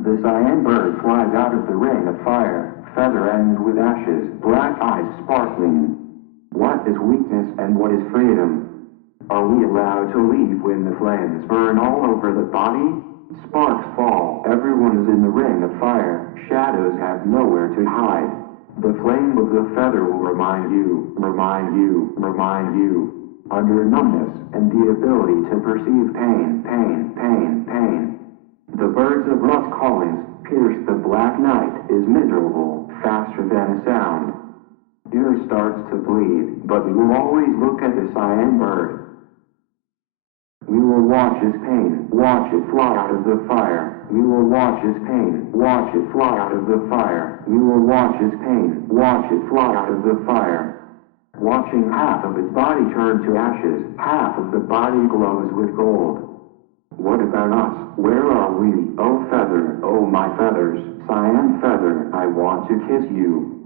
The cyan bird flies out of the ring of fire, feather ends with ashes, black eyes sparkling. What is weakness and what is freedom? Are we allowed to leave when the flames burn all over the body? Sparks fall, everyone's in the ring of fire, shadows have nowhere to hide. The flame of the feather will remind you, remind you, remind you. Under numbness and the ability to perceive pain, pain, pain, pain. The birds of Rut's callings pierce the black night is miserable, faster than a sound. Ear starts to bleed, but we will always look at the cyan bird. We will watch its pain, watch it fly out of the fire. We will watch its pain, watch it fly out of the fire. We will watch its pain, watch it fly out of the fire. Watching half of its body turn to ashes, half of the body glows with gold. What about us? Where are we? Oh feather, oh my feathers, cyan feather, I want to kiss you.